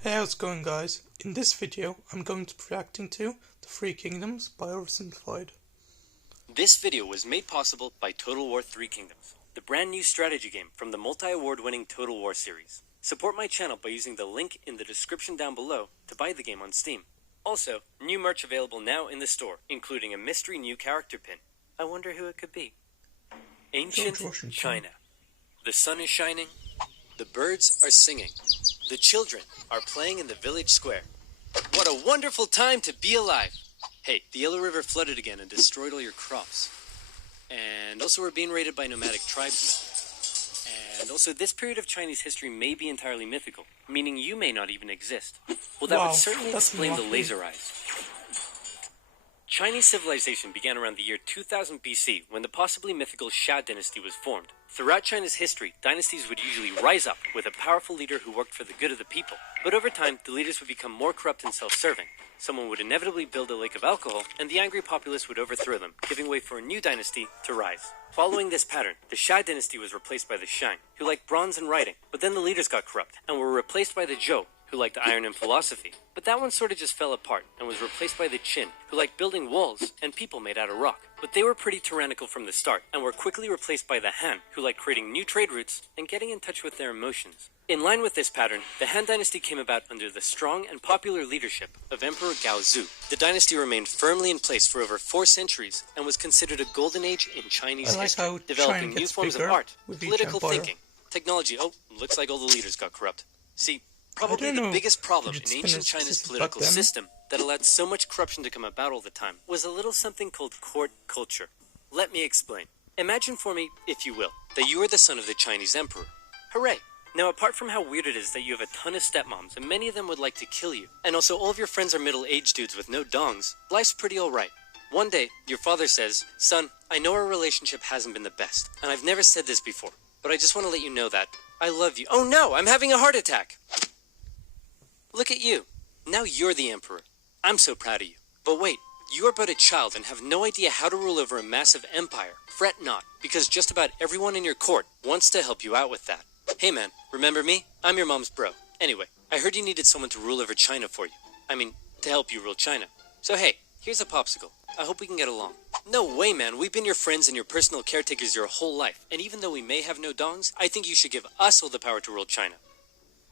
Hey, how's it going, guys? In this video, I'm going to be reacting to The Three Kingdoms by Oversimplified. This video was made possible by Total War 3 Kingdoms, the brand new strategy game from the multi-award winning Total War series. Support my channel by using the link in the description down below to buy the game on Steam. Also, new merch available now in the store, including a mystery new character pin. I wonder who it could be. Ancient China. The sun is shining. The birds are singing. The children are playing in the village square. What a wonderful time to be alive! Hey, the Yellow River flooded again and destroyed all your crops. And also we're being raided by nomadic tribesmen. And also this period of Chinese history may be entirely mythical, meaning you may not even exist. Well, that would certainly explain the laser eyes. Chinese civilization began around the year 2000 BC when the possibly mythical Xia dynasty was formed. Throughout China's history, dynasties would usually rise up with a powerful leader who worked for the good of the people. But over time, the leaders would become more corrupt and self-serving. Someone would inevitably build a lake of alcohol, and the angry populace would overthrow them, giving way for a new dynasty to rise. Following this pattern, the Xia dynasty was replaced by the Shang, who liked bronze and writing, but then the leaders got corrupt, and were replaced by the Zhou, who liked iron and philosophy. But that one sort of just fell apart, and was replaced by the Qin, who liked building walls and people made out of rock. But they were pretty tyrannical from the start, and were quickly replaced by the Han, who liked creating new trade routes and getting in touch with their emotions. In line with this pattern, the Han dynasty came about under the strong and popular leadership of Emperor Gaozu. The dynasty remained firmly in place for over 4 centuries, and was considered a golden age in Chinese history, developing new forms of art, political thinking, technology. Oh, looks like all the leaders got corrupt. See, probably the biggest problem in ancient China's political system that allowed so much corruption to come about all the time was a little something called court culture. Let me explain. Imagine for me, if you will, that you are the son of the Chinese emperor. Hooray! Now, apart from how weird it is that you have a ton of stepmoms and many of them would like to kill you, and also all of your friends are middle-aged dudes with no dongs, life's pretty alright. One day, your father says, "Son, I know our relationship hasn't been the best, and I've never said this before, but I just want to let you know that I love you." Oh no, I'm having a heart attack! Look at you. Now you're the emperor. I'm so proud of you. But wait, you are but a child and have no idea how to rule over a massive empire. Fret not, because just about everyone in your court wants to help you out with that. Hey man, remember me? I'm your mom's bro. Anyway, I heard you needed someone to rule over China for you. I mean, to help you rule China. So hey, here's a popsicle. I hope we can get along. No way, man. We've been your friends and your personal caretakers your whole life. And even though we may have no dongs, I think you should give us all the power to rule China.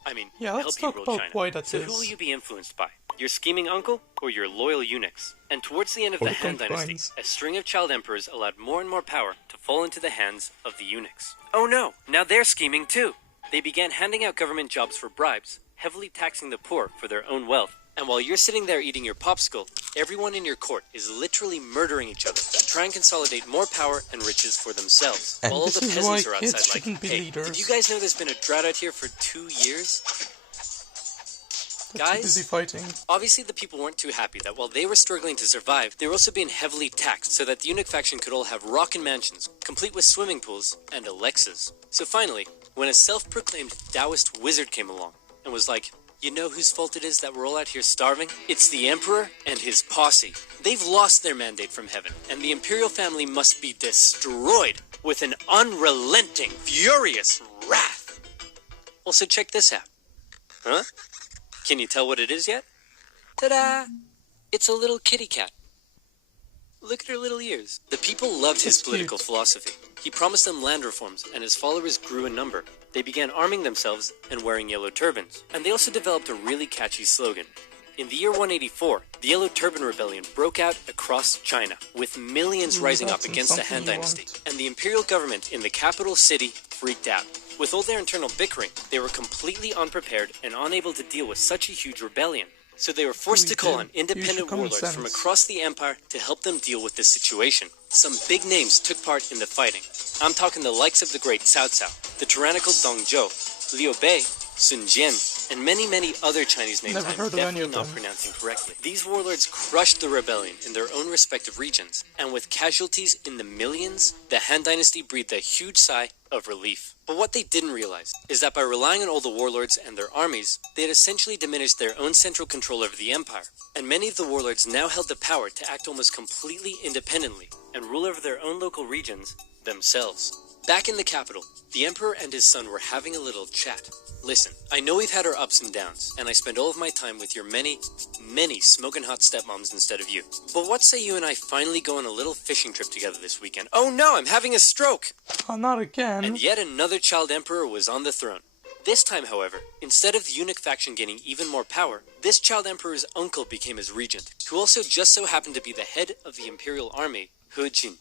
I mean, let's help talk you rule about China. why that so is. who will you be influenced by? Your scheming uncle or your loyal eunuchs? And towards the end of the Han dynasty, a string of child emperors allowed more and more power to fall into the hands of the eunuchs. Oh no, now they're scheming too. They began handing out government jobs for bribes, heavily taxing the poor for their own wealth. And while you're sitting there eating your popsicle, everyone in your court is literally murdering each other to try and consolidate more power and riches for themselves. And while all this the is peasants why are kids outside like, shouldn't be hey, leaders. did you guys know there's been a drought out here for 2 years? They're too busy fighting. Obviously the people weren't too happy that while they were struggling to survive, they were also being heavily taxed so that the eunuch faction could all have rockin' mansions, complete with swimming pools and Alexas. So finally, when a self-proclaimed Taoist wizard came along and was like, "You know whose fault it is that we're all out here starving? It's the emperor and his posse. They've lost their mandate from heaven, and the imperial family must be destroyed with an unrelenting, furious wrath." Also, check this out. Huh? Can you tell what it is yet? Ta-da! It's a little kitty cat. Look at her little ears. The people loved his political philosophy. He promised them land reforms, and his followers grew in number. They began arming themselves and wearing yellow turbans. And they also developed a really catchy slogan. In the year 184, the Yellow Turban Rebellion broke out across China, with millions rising up against the Han dynasty. And the imperial government in the capital city freaked out. With all their internal bickering, they were completely unprepared and unable to deal with such a huge rebellion. So they were forced to call on independent warlords from across the empire to help them deal with this situation. Some big names took part in the fighting. I'm talking the likes of the great Cao Cao, the tyrannical Dong Zhou, Liu Bei, Sun Jian, and many other Chinese names I'm definitely not pronouncing correctly. These warlords crushed the rebellion in their own respective regions, and with casualties in the millions, the Han dynasty breathed a huge sigh of relief. But what they didn't realize is that by relying on all the warlords and their armies, they had essentially diminished their own central control over the empire, and many of the warlords now held the power to act almost completely independently and rule over their own local regions themselves. Back in the capital, the emperor and his son were having a little chat. Listen, I know we've had our ups and downs, and I spend all of my time with your many smoking hot stepmoms instead of you. But what say you and I finally go on a little fishing trip together this weekend? Oh no, I'm having a stroke! Oh, not again. And yet another child emperor was on the throne. This time, however, instead of the eunuch faction gaining even more power, this child emperor's uncle became his regent, who also just so happened to be the head of the imperial army, He Jin.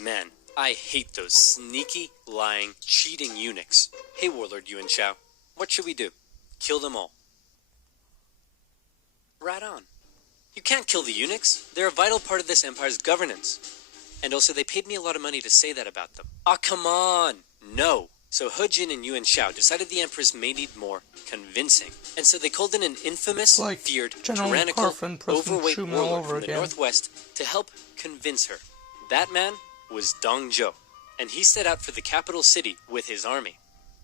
Man, I hate those sneaky, lying, cheating eunuchs. Hey warlord Yuan Shao, what should we do? Kill them all. Right on. You can't kill the eunuchs. They're a vital part of this empire's governance. And also they paid me a lot of money to say that about them. Ah, come on! No! So He Jin and Yuan Shao decided the empress may need more convincing. And so they called in an infamous, feared, tyrannical, overweight warlord from the northwest to help convince her. That man was Dong Zhuo, and he set out for the capital city with his army.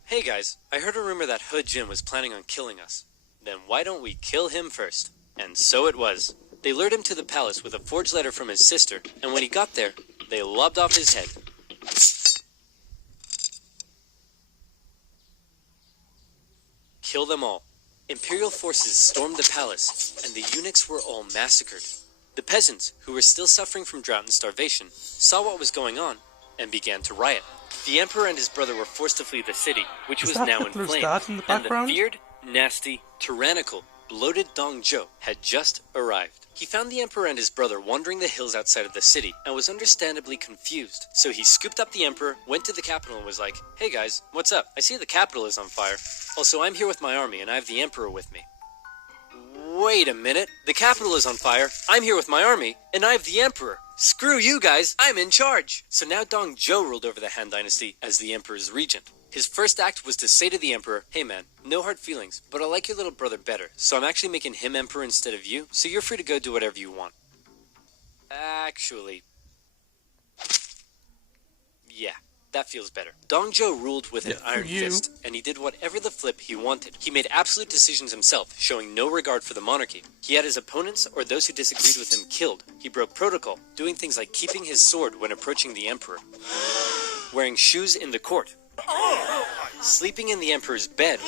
Hey guys, I heard a rumor that He Jin was planning on killing us. Then why don't we kill him first? And so it was. They lured him to the palace with a forged letter from his sister, and when he got there, they lobbed off his head. Kill them all. Imperial forces stormed the palace, and the eunuchs were all massacred. The peasants, who were still suffering from drought and starvation, saw what was going on and began to riot. The emperor and his brother were forced to flee the city, which was now in flames, and the feared, nasty, tyrannical, bloated Dong Zhuo had just arrived. He found the emperor and his brother wandering the hills outside of the city and was understandably confused. So he scooped up the emperor, went to the capital and was like, "Hey guys, what's up? I see the capital is on fire. Also, I'm here with my army and I have the emperor with me." Wait a minute, the capital is on fire, I'm here with my army, and I have the emperor. Screw you guys, I'm in charge. So now Dong Zhuo ruled over the Han Dynasty as the emperor's regent. His first act was to say to the emperor, "Hey man, no hard feelings, but I like your little brother better, so I'm actually making him emperor instead of you, so you're free to go do whatever you want." Actually, yeah, that feels better. Dong Zhuo ruled with an iron fist, and he did whatever the flip he wanted. He made absolute decisions himself, showing no regard for the monarchy. He had his opponents or those who disagreed with him killed. He broke protocol, doing things like keeping his sword when approaching the emperor, wearing shoes in the court, sleeping in the emperor's bed,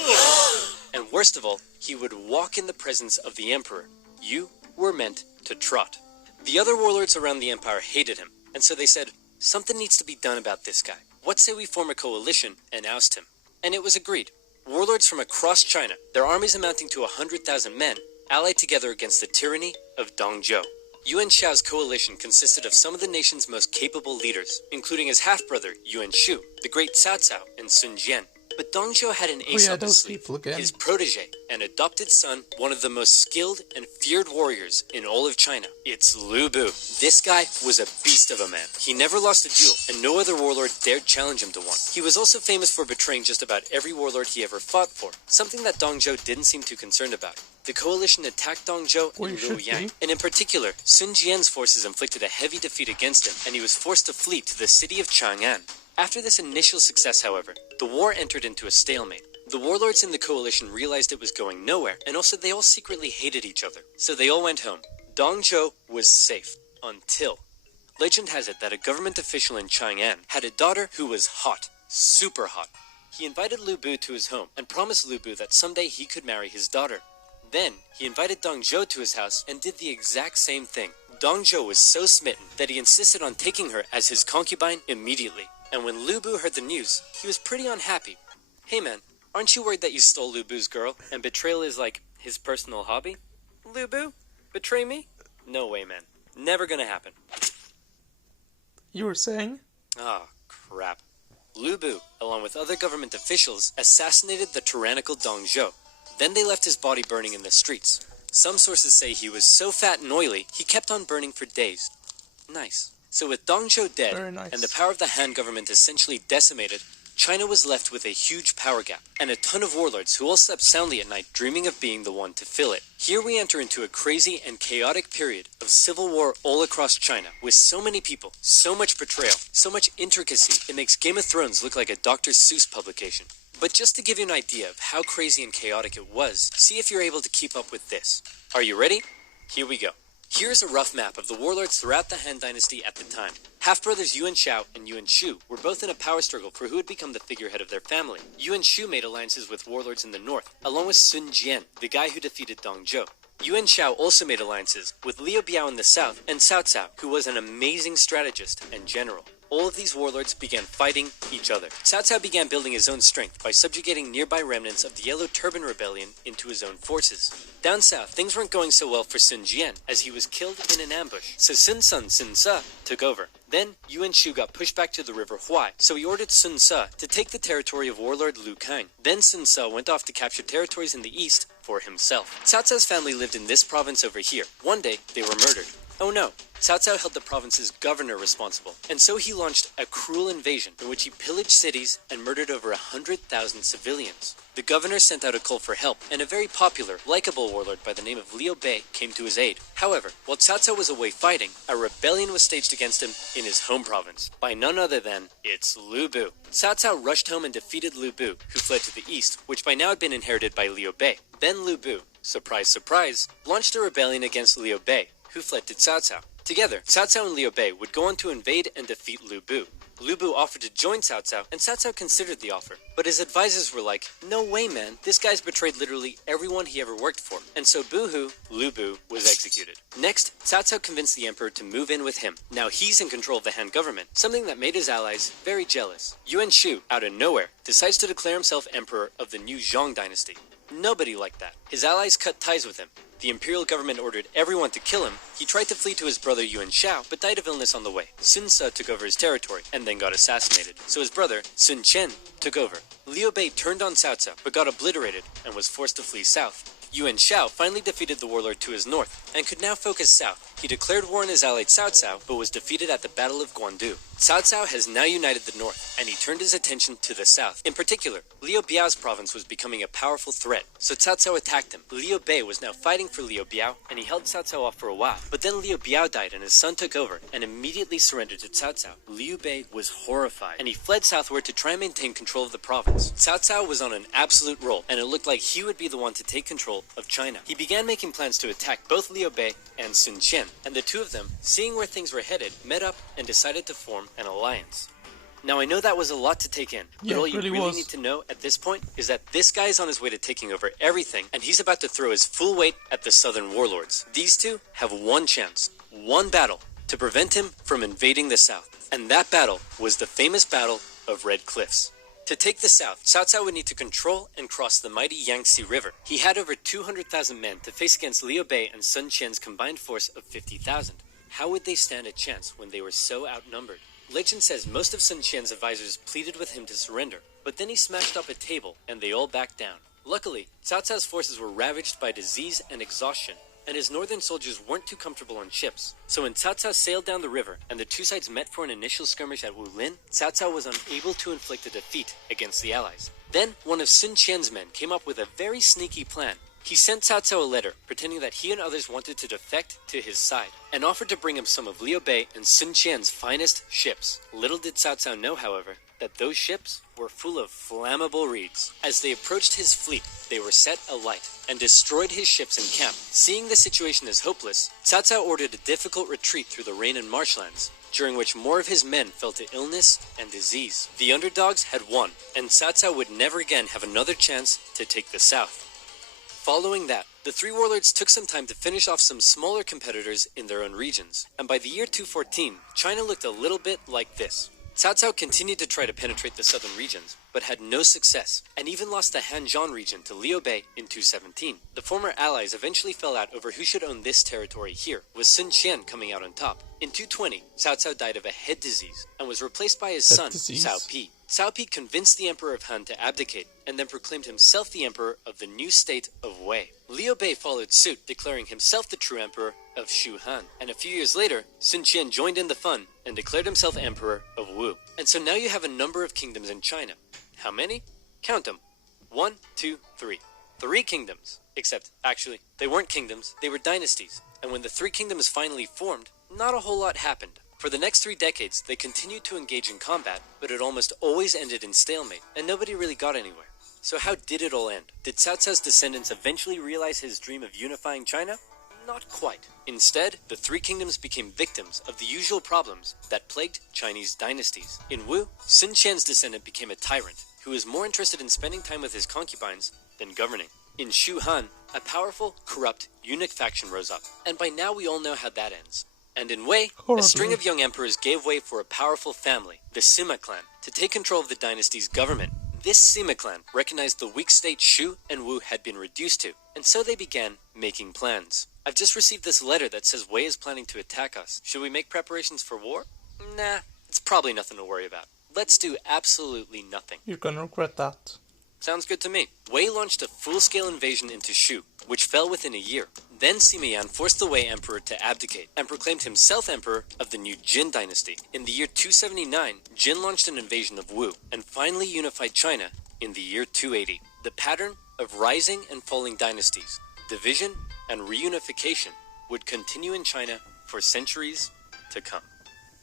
and worst of all, he would walk in the presence of the emperor. You were meant to trot. The other warlords around the empire hated him, and so they said, "Something needs to be done about this guy. What say we form a coalition and oust him?" And it was agreed. Warlords from across China, their armies amounting to 100,000 men, allied together against the tyranny of Dong Zhuo. Yuan Shao's coalition consisted of some of the nation's most capable leaders, including his half-brother Yuan Shu, the great Cao Cao, and Sun Jian. But Dong Zhuo had an ace up his sleeve, his protege, an adopted son, one of the most skilled and feared warriors in all of China. It's Lu Bu. This guy was a beast of a man. He never lost a duel, and no other warlord dared challenge him to one. He was also famous for betraying just about every warlord he ever fought for, something that Dong Zhuo didn't seem too concerned about. The coalition attacked Dong Zhuo in Luoyang, and in particular, Sun Jian's forces inflicted a heavy defeat against him, and he was forced to flee to the city of Chang'an. After this initial success, however, the war entered into a stalemate. The warlords in the coalition realized it was going nowhere, and also they all secretly hated each other. So they all went home. Dong Zhuo was safe. Until. Legend has it that a government official in Chang'an had a daughter who was hot. Super hot. He invited Lu Bu to his home, and promised Lu Bu that someday he could marry his daughter. Then, he invited Dong Zhuo to his house, and did the exact same thing. Dong Zhuo was so smitten that he insisted on taking her as his concubine immediately. And when Lu Bu heard the news, he was pretty unhappy. "Hey man, aren't you worried that you stole Lu Bu's girl, and betrayal is like his personal hobby?" "Lu Bu? Betray me? No way, man. Never gonna happen." You were saying? Ah, crap. Lu Bu, along with other government officials, assassinated the tyrannical Dong Zhuo. Then they left his body burning in the streets. Some sources say he was so fat and oily, he kept on burning for days. Nice. So with Dong Zhuo dead, and the power of the Han government essentially decimated, China was left with a huge power gap, and a ton of warlords who all slept soundly at night dreaming of being the one to fill it. Here we enter into a crazy and chaotic period of civil war all across China, with so many people, so much betrayal, so much intricacy, it makes Game of Thrones look like a Dr. Seuss publication. But just to give you an idea of how crazy and chaotic it was, see if you're able to keep up with this. Are you ready? Here we go. Here's a rough map of the warlords throughout the Han Dynasty at the time. Half-brothers Yuan Shao and Yuan Shu were both in a power struggle for who would become the figurehead of their family. Yuan Shu made alliances with warlords in the north, along with Sun Jian, the guy who defeated Dong Zhou. Yuan Shao also made alliances with Liu Biao in the south and Cao Cao, who was an amazing strategist and general. All of these warlords began fighting each other. Cao Cao began building his own strength by subjugating nearby remnants of the Yellow Turban Rebellion into his own forces. Down south, things weren't going so well for Sun Jian, as he was killed in an ambush, so Sun Ce took over. Then, Yuan Shu got pushed back to the river Huai, so he ordered Sun Ce to take the territory of warlord Lu Kang. Then Sun Ce went off to capture territories in the east for himself. Cao Cao's family lived in this province over here. One day, they were murdered. Oh no, Cao Cao held the province's governor responsible, and so he launched a cruel invasion in which he pillaged cities and murdered over 100,000 civilians. The governor sent out a call for help, and a very popular, likable warlord by the name of Liu Bei came to his aid. However, while Cao Cao was away fighting, a rebellion was staged against him in his home province, by none other than, it's Lu Bu. Cao Cao rushed home and defeated Lu Bu, who fled to the east, which by now had been inherited by Liu Bei. Then Lu Bu, surprise surprise, launched a rebellion against Liu Bei, who fled to Cao Cao. Together, Cao Cao and Liu Bei would go on to invade and defeat Lu Bu. Lu Bu offered to join Cao Cao, and Cao Cao considered the offer. But his advisors were like, no way man, this guy's betrayed literally everyone he ever worked for. And so boo-hoo, Lu Bu was executed. Next, Cao Cao convinced the emperor to move in with him. Now he's in control of the Han government, something that made his allies very jealous. Yuan Shu, out of nowhere, decides to declare himself emperor of the new Zhong dynasty. Nobody liked that. His allies cut ties with him. The imperial government ordered everyone to kill him. He tried to flee to his brother Yuan Shao, but died of illness on the way. Sun Ce took over his territory, and then got assassinated. So his brother, Sun Chen, took over. Liu Bei turned on Cao Cao, but got obliterated, and was forced to flee south. Yuan Shao finally defeated the warlord to his north, and could now focus south. He declared war on his ally Cao Cao, but was defeated at the Battle of Guandu. Cao Cao has now united the north, and he turned his attention to the south. In particular, Liu Biao's province was becoming a powerful threat, so Cao Cao attacked him. Liu Bei was now fighting for Liu Biao, and he held Cao Cao off for a while. But then Liu Biao died, and his son took over, and immediately surrendered to Cao Cao. Liu Bei was horrified, and he fled southward to try and maintain control of the province. Cao Cao was on an absolute roll, and it looked like he would be the one to take control of China. He began making plans to attack both Liu Bei and Sun Qian, and the two of them, seeing where things were headed, met up and decided to form an alliance. Now I know that was a lot to take in, but all you really need to know at this point is that this guy is on his way to taking over everything, and he's about to throw his full weight at the southern warlords. These two have one chance, one battle, to prevent him from invading the south, and that battle was the famous Battle of Red Cliffs. To take the south, Cao Cao would need to control and cross the mighty Yangtze River. He had over 200,000 men to face against Liu Bei and Sun Qian's combined force of 50,000. How would they stand a chance when they were so outnumbered? Legend says most of Sun Qian's advisors pleaded with him to surrender, but then he smashed up a table and they all backed down. Luckily, Cao Cao's forces were ravaged by disease and exhaustion, and his northern soldiers weren't too comfortable on ships. So when Cao Cao sailed down the river and the two sides met for an initial skirmish at Wulin, Cao Cao was unable to inflict a defeat against the allies. Then one of Sun Qian's men came up with a very sneaky plan. He sent Cao Cao a letter pretending that he and others wanted to defect to his side, and offered to bring him some of Liu Bei and Sun Qian's finest ships. Little did Cao Cao know, however, that those ships were full of flammable reeds. As they approached his fleet, they were set alight and destroyed his ships in camp. Seeing the situation as hopeless, Cao Cao ordered a difficult retreat through the rain and marshlands, during which more of his men fell to illness and disease. The underdogs had won, and Cao Cao would never again have another chance to take the south. Following that, the three warlords took some time to finish off some smaller competitors in their own regions, and by the year 214, China looked a little bit like this. Cao Cao continued to try to penetrate the southern regions, but had no success, and even lost the Hanzhong region to Liu Bei in 217. The former allies eventually fell out over who should own this territory here, with Sun Qian coming out on top. In 220, Cao Cao died of a head disease, and was replaced by his son, Cao Pi. Cao Pi convinced the Emperor of Han to abdicate, and then proclaimed himself the Emperor of the new state of Wei. Liu Bei followed suit, declaring himself the true Emperor of Shu Han. And a few years later, Sun Qian joined in the fun, and declared himself Emperor of Wu. And so now you have a number of kingdoms in China. How many? Count them. 1, 2, 3. 3 kingdoms. Except, actually, they weren't kingdoms, they were dynasties. And when the 3 kingdoms finally formed, not a whole lot happened. For the next 3 decades, they continued to engage in combat, but it almost always ended in stalemate, and nobody really got anywhere. So how did it all end? Did Cao Cao's descendants eventually realize his dream of unifying China? not quite. Instead, the Three Kingdoms became victims of the usual problems that plagued Chinese dynasties. In Wu, Sun Qian's descendant became a tyrant who was more interested in spending time with his concubines than governing. In Shu Han, a powerful, corrupt, eunuch faction rose up, and by now we all know how that ends. And in Wei, a string of young emperors gave way for a powerful family, the Sima clan, to take control of the dynasty's government. This Sima clan recognized the weak state Shu and Wu had been reduced to, and so they began making plans. I've just received this letter that says Wei is planning to attack us. Should we make preparations for war? Nah, it's probably nothing to worry about. Let's do absolutely nothing. You're gonna regret that. Sounds good to me. Wei launched a full-scale invasion into Shu, which fell within a year. Then Sima Yan forced the Wei emperor to abdicate and proclaimed himself emperor of the new Jin dynasty. In the year 279, Jin launched an invasion of Wu and finally unified China in the year 280. The pattern of rising and falling dynasties, division and reunification would continue in China for centuries to come.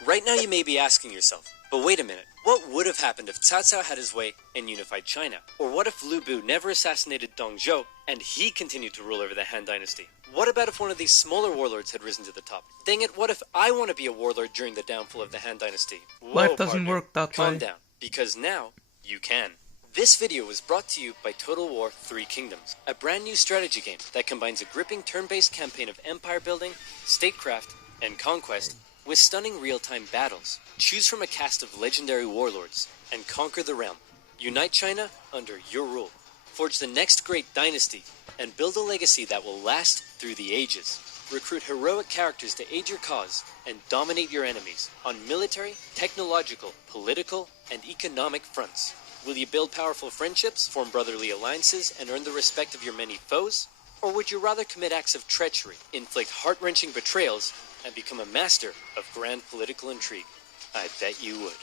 Right now you may be asking yourself, but wait a minute, what would have happened if Cao Cao had his way and unified China? Or what if Lu Bu never assassinated Dong Zhou and he continued to rule over the Han dynasty? What about if one of these smaller warlords had risen to the top? Dang it, what if I want to be a warlord during the downfall of the Han dynasty? Whoa, Life doesn't partner, work that calm way. down, because now you can. This video was brought to you by Total War 3 Kingdoms, a brand new strategy game that combines a gripping turn-based campaign of empire building, statecraft, and conquest with stunning real-time battles. Choose from a cast of legendary warlords and conquer the realm. Unite China under your rule. Forge the next great dynasty and build a legacy that will last through the ages. Recruit heroic characters to aid your cause and dominate your enemies on military, technological, political, and economic fronts. Will you build powerful friendships, form brotherly alliances, and earn the respect of your many foes? Or would you rather commit acts of treachery, inflict heart-wrenching betrayals, and become a master of grand political intrigue? I bet you would.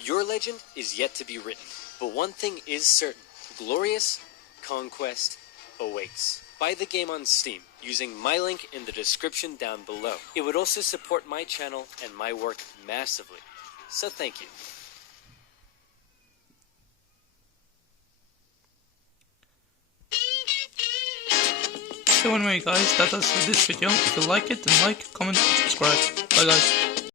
Your legend is yet to be written, but one thing is certain. Glorious conquest awaits. Buy the game on Steam using my link in the description down below. It would also support my channel and my work massively. So thank you. So anyway guys, that does for this video. If you like it, then like, comment, and subscribe. Bye guys.